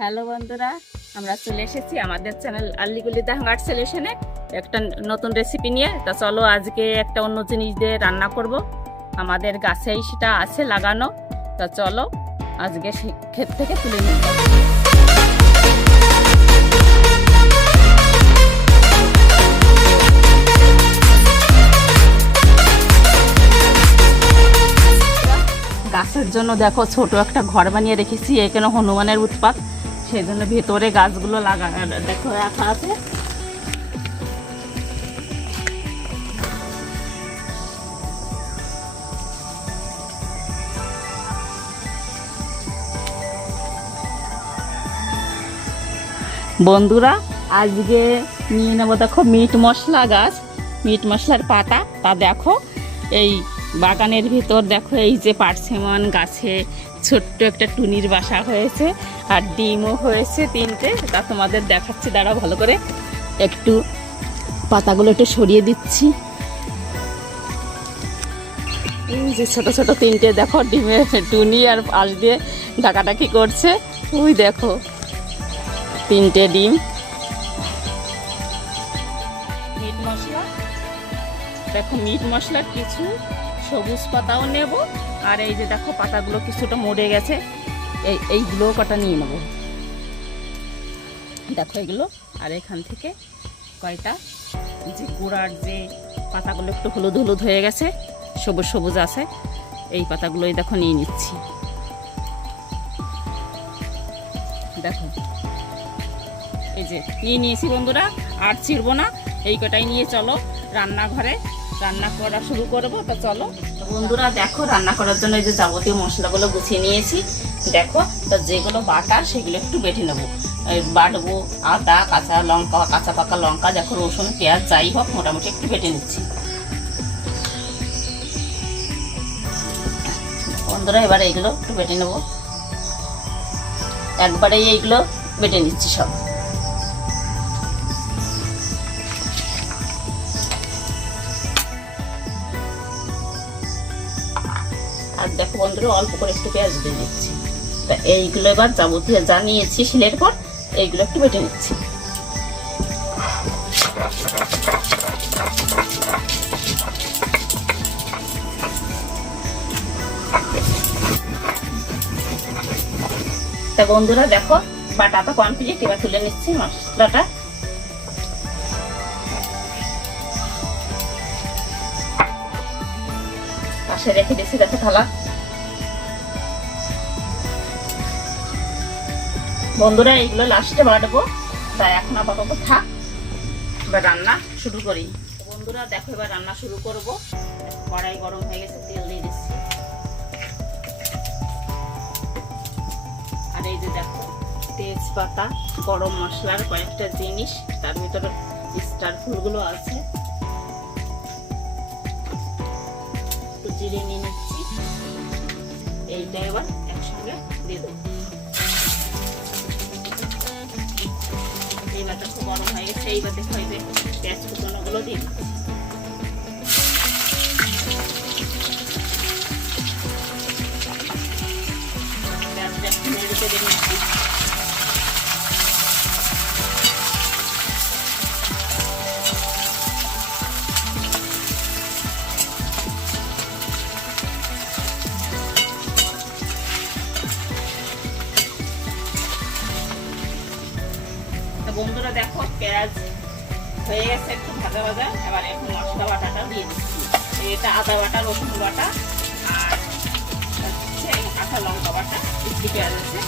Hello বন্ধুরা, আমরা চলে এসেছি আমাদের চ্যানেল আল্লিগুলি দা হাঙ্গার সলিউশনে একটা নতুন রেসিপি নিয়ে। তা চলো আজকে একটা অন্য জিনিস দিয়ে রান্না করব। আমাদের গাছেই সেটা আছে লাগানো। তা চলো আজকে ক্ষেত থেকে তুলে যাব। গাছের জন্য দেখো ছোট একটা ঘর বানিয়ে রেখেছি। এখানে হনুমানের উৎপাত। সেই জন্য ভেতরে গাছগুলো লাগা দেখো, রাখা আছে। বন্ধুরা, আজকে নিয়ে নেব দেখো মিট মশলা গাছ। মিট মশলার পাতা। তা দেখো, এই বাগানের ভিতর দেখো, এই যে পার্সেমন গাছে ছোট্ট একটা টুনির বাসা হয়েছে আর ডিমও হয়েছে তিনটে। তা তোমাদের দেখাচ্ছি দাঁড়া ভালো করে। একটু পাতাগুলো একটু সরিয়ে দিচ্ছি। যে ছোট ছোট তিনটে, দেখো, ডিমের টুনি আর পাশ দিয়ে ডাকাডাকি করছে। ওই দেখো, তিনটে ডিম। মিট মশলা। দেখো, মিট মশলার কিছু সবুজ পাতাও নেব। আর এই যে দেখো, পাতাগুলো কিছুটা মরে গেছে। এই এইগুলোও কটা নিয়ে নেব। দেখো এগুলো, আর এখান থেকে কয়টা? যে গোড়ার যে পাতাগুলো একটু হলুদ হলুদ হয়ে গেছে, সবুজ সবুজ আছে, এই পাতাগুলোই দেখো নিয়ে নিচ্ছি। দেখো, এই যে নিয়ে নিয়েছি বন্ধুরা, আর ছিড়বো না, এই কটাই নিয়ে চলো রান্নাঘরে। রান্না করা শুরু করব, তো চলো। বন্ধুরা, দেখো, রান্না করার জন্য এই যে যাবতীয় মশলাগুলো গুছিয়ে নিয়েছি। দেখো, তো যেগুলো বাটা, সেগুলো একটু বেটে নেব। বাটবো, আদা, কাঁচা লঙ্কা, কাঁচা পাকা লঙ্কা, দেখো, রসুন, পেঁয়াজ, যাই হোক, মোটামুটি একটু বেটে নিচ্ছি। বন্ধুরা, এবারে এইগুলো একটু বেটে নেব। একবারেই এইগুলো বেটে নিচ্ছি সব। আর দেখো বন্ধুরা, অল্প করে একটু পেঁয়াজ দিয়ে দিচ্ছি। তা এইগুলো এবার যাবতীয় যা নিয়েছি শিলের পর, এইগুলো একটু বেটে নিচ্ছি। তা বন্ধুরা দেখো বাটা তো কমপ্লিট এবার তুলে নিচ্ছি মশলাটা। পাশে রেখে দিচ্ছি দেখো থালা। বন্ধুরা, এইগুলো লাস্টে বাড়বো। তাই এখন আপাতত থাক। এবার রান্না শুরু করি। বন্ধুরা, দেখো, এবার রান্না শুরু করব। কড়াই গরম হয়ে গেছে, তেল দিয়ে দিচ্ছি। আর এই যে দেখো, তেজপাতা, গরম মশলার কয়েকটা জিনিস, তার ভিতরে স্টার ফুলগুলো আছে। জিরে নিয়ে নিচ্ছি। এইটা এবার একসঙ্গে দিয়ে দেবো। এইবার দেখো গরম হয়ে গেছে, এইবার দেখো এই যে পেঁয়াজ কুচনোগুলো দিয়ে পেঁয়াজটা একটু নেড়ে নিচ্ছি। ভাজা ভাজা এবার এখন মশলা বাটাটা দিয়ে দিচ্ছি। এটা আদা বাটা, রসুন বাটা, আর হচ্ছে লঙ্কা বাটা, একটু পেঁয়াজ আছে।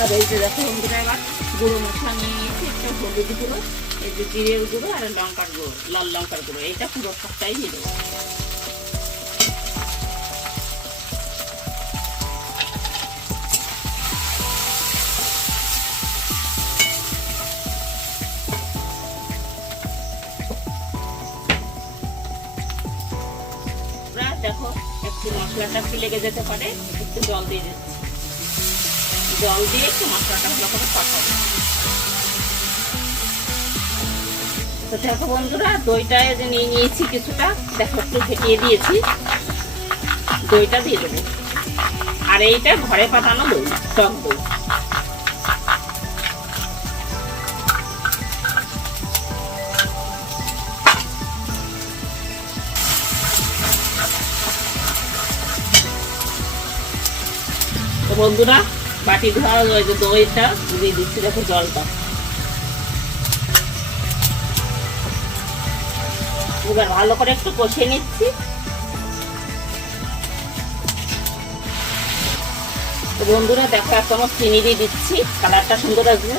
আর এই যে দেখো বন্ধুরা, এবার গুঁড়ো মশলা নিয়ে নিয়েছি, একটা হলুদ গুঁড়ো, এই যে জিরের গুঁড়ো আর লঙ্কার গুঁড়ো, লাল লঙ্কার গুঁড়ো, এইটা পুরো সবটাই দিয়ে দেবো। দেখো, একটু মশলাটা একটু লেগে যেতে পারে, একটু জল দিয়ে দিচ্ছি। জল দিয়ে একটু মশলাটা ভালো করে কষাবো তো দেখো বন্ধুরা, দইটা নিয়ে নিয়েছি কিছুটা। দেখো, একটু ফেটিয়ে দিয়েছি। দইটা দিয়ে দেবো। আর এইটা ঘরে পাঠানো দই, টক দই। বন্ধুরা বাটি ধোয়া ওই যে দইটা দিয়ে দিচ্ছি, দেখো জলটা। এবার ভালো করে একটু কষিয়ে নিচ্ছি। বন্ধুরা, দেখো, এক চামচ চিনি দিয়ে দিচ্ছি, কালারটা সুন্দর আসবে।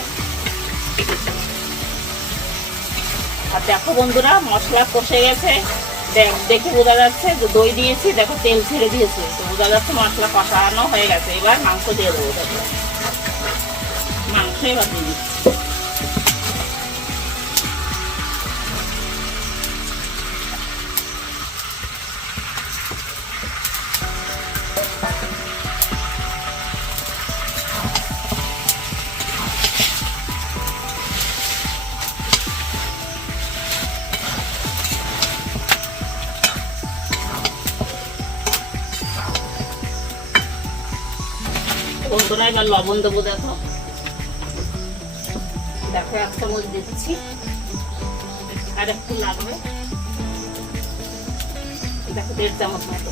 আর দেখো বন্ধুরা, মশলা কষে গেছে। দেখ বোঝা যাচ্ছে যে দই দিয়েছি, দেখো তেল ছেড়ে দিয়েছে। তো বোঝা যাচ্ছে মশলা কষানো হয়ে গেছে। এবার মাংস দিয়ে দেবো। মাংস এবার দিয়ে দিচ্ছি। বন্ধুরা, এবার লবণ দেবো, দেখো। দেখো, এক চামচ দিচ্ছি। আর একটু লাগবে। দেখো, দেড় চামচ মতো।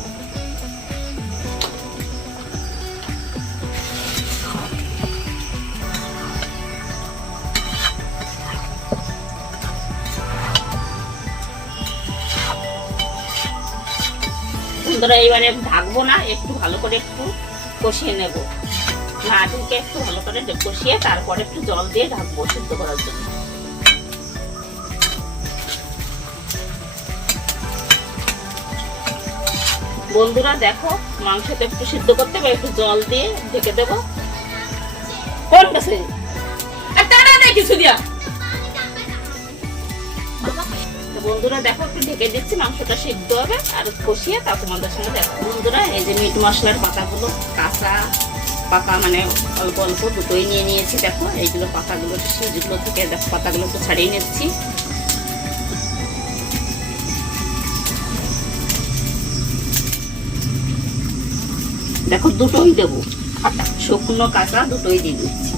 বন্ধুরা, এইবারে ঢাকবো না, একটু ভালো করে একটু কষিয়ে নেব। নাটিকে একটু ভালো করে কষিয়ে তারপরে একটু জল দিয়ে ঢাকবো সিদ্ধ করার জন্য। বন্ধুরা দেখো, মাংসটা একটু সিদ্ধ করতে হবে, একটু জল দিয়ে ঢেকে দেব। কোন নেই কিছু দিয়া। বন্ধুরা দেখো, একটু ঢেকে দিচ্ছি, মাংসটা সিদ্ধ হবে। আর কষিয়ে তা তোমাদের সঙ্গে দেখো বন্ধুরা, এই যে মিট মশলার পাতাগুলো কাঁচা। পাতা মানে অল্প অল্প দুটোই নিয়ে নিয়েছি, দেখো। এইগুলো পাতাগুলো যেগুলো থেকে, দেখো, পাতাগুলো একটু ছাড়িয়ে নিচ্ছি। দেখো, দুটোই দেবো। শুকনো কাঁচা দুটোই দিয়ে দিচ্ছি।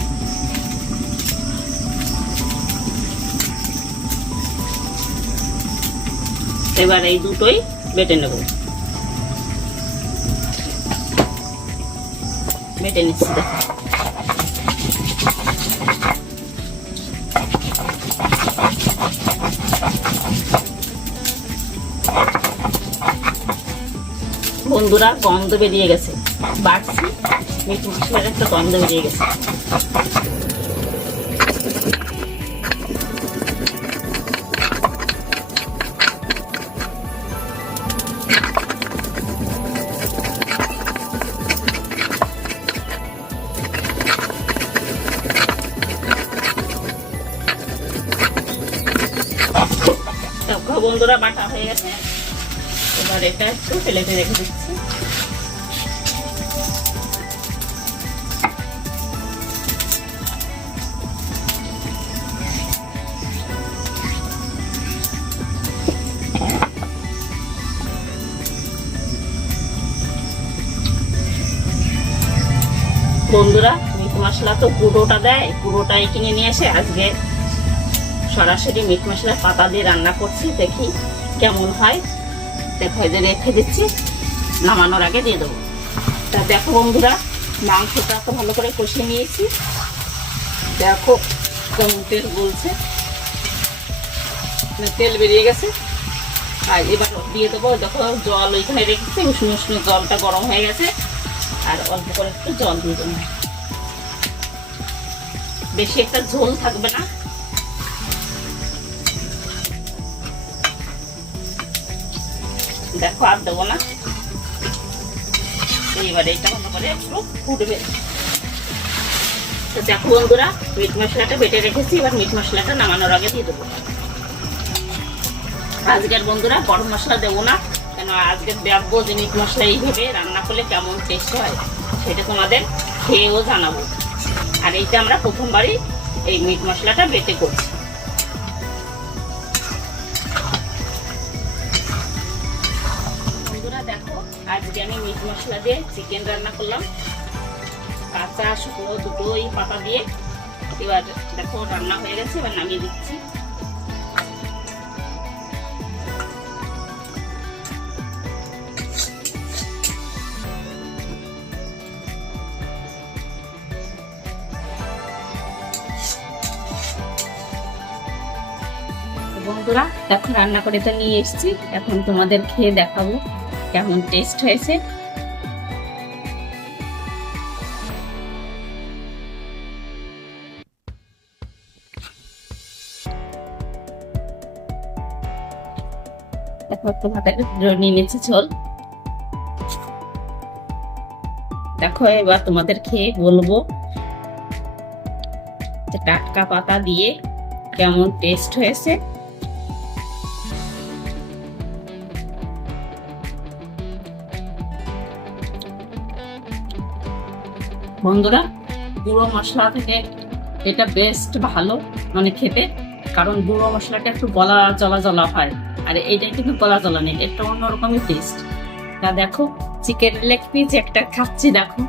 এবার এই দুটোই বেটে নেব। বেটে নিচ্ছি দেখো। বন্ধুরা গন্ধ বেরিয়ে গেছে। বাড়ছি মিট মশলার একটা গন্ধ বেরিয়ে গেছে। দেখো বাটা হয়ে গেছে। এবার এটা একটু প্লেটে রেখে দিচ্ছি। বন্ধুরা, মিট মশলা তো পুরোটা দেয়, পুরোটাই কিনে নিয়ে এসে আজকে সরাসরি মিট মশলার পাতা দিয়ে রান্না করছি, দেখি কেমন হয়। দেখো যে রেখে দিচ্ছি, নামানোর আগে দিয়ে দেবো। তা দেখো বন্ধুরা, মাংসটা তো ভালো করে কষিয়ে নিয়েছি। দেখো কেমন তেল বলছে মানে তেল বেরিয়ে গেছে। আর এবার দিয়ে দেবো, দেখো জল ওইখানে রেখেছি উষ্ণ উষ্ণ জলটা গরম হয়ে গেছে। আর অল্প করে একটু জল দিয়ে দেবো। বেশি একটা ঝোল থাকবে না। দেখো, আর দেবো না। এইবারে এটা ভালো করে একটু ফুটবে। তো দেখো বন্ধুরা, মিট মশলাটা বেটে রেখেছি, এবার মিট মশলাটা নামানোর আগে দিয়ে দেবো। আজকের বন্ধুরা, গরম মশলা দেবো না কেন আজকে দেখব যে মিট মশলা এইভাবে রান্না করলে কেমন টেস্ট হয়, সেটা তোমাদের খেয়েও জানাব। আর এইটা আমরা প্রথমবারই এই মিট মশলাটা বেটে করছি। আজকে আমি মিট মশলা দিয়ে চিকেন রান্না করলাম, কাঁচা শুকনো দুটোই পাতা দিয়ে, এবার দেখো রান্না হয়ে গেছে, এবার নামিয়ে দিচ্ছি। বন্ধুরা এখন রান্না করে তো নিয়ে এসেছি, এখন তোমাদের খেয়ে দেখাবো। কেমন টেস্ট হয়েছে? নিয়ে নিয়েছি ঝোল। দেখো, এবার তোমাদের খেয়ে বলব টাটকা পাতা দিয়ে কেমন টেস্ট হয়েছে। বন্ধুরা, গুঁড়ো মশলা থেকে এটা বেস্ট ভালো মানে খেতে, কারণ গুঁড়ো মশলাটা একটু গলা জলা জলা হয়, আর এইটা কিন্তু গলা জলা নেই একটা অন্যরকমই টেস্ট তা দেখো চিকেন লেগ পিস একটা খাচ্ছি, দেখো।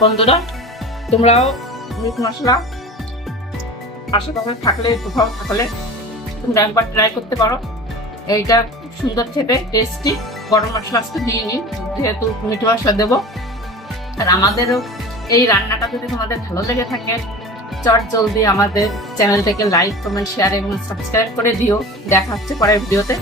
বন্ধুরা, তোমরাও মিট মশলা আশেপাশে থাকলে, কোথাও থাকলে তোমরা একবার ট্রাই করতে পারো। এইটা খুব সুন্দর খেতে টেস্টি গরম মশলা আজকে দিইনি, যেহেতু মিট মশলা দেবো। আর আমাদেরও এই রান্নাটা যদি তোমাদের ভালো লেগে থাকে, চট জলদি আমাদের চ্যানেলটাকে লাইক কমেন্ট শেয়ার এবং সাবস্ক্রাইব করে দিও। দেখা হচ্ছে পরের ভিডিওতে।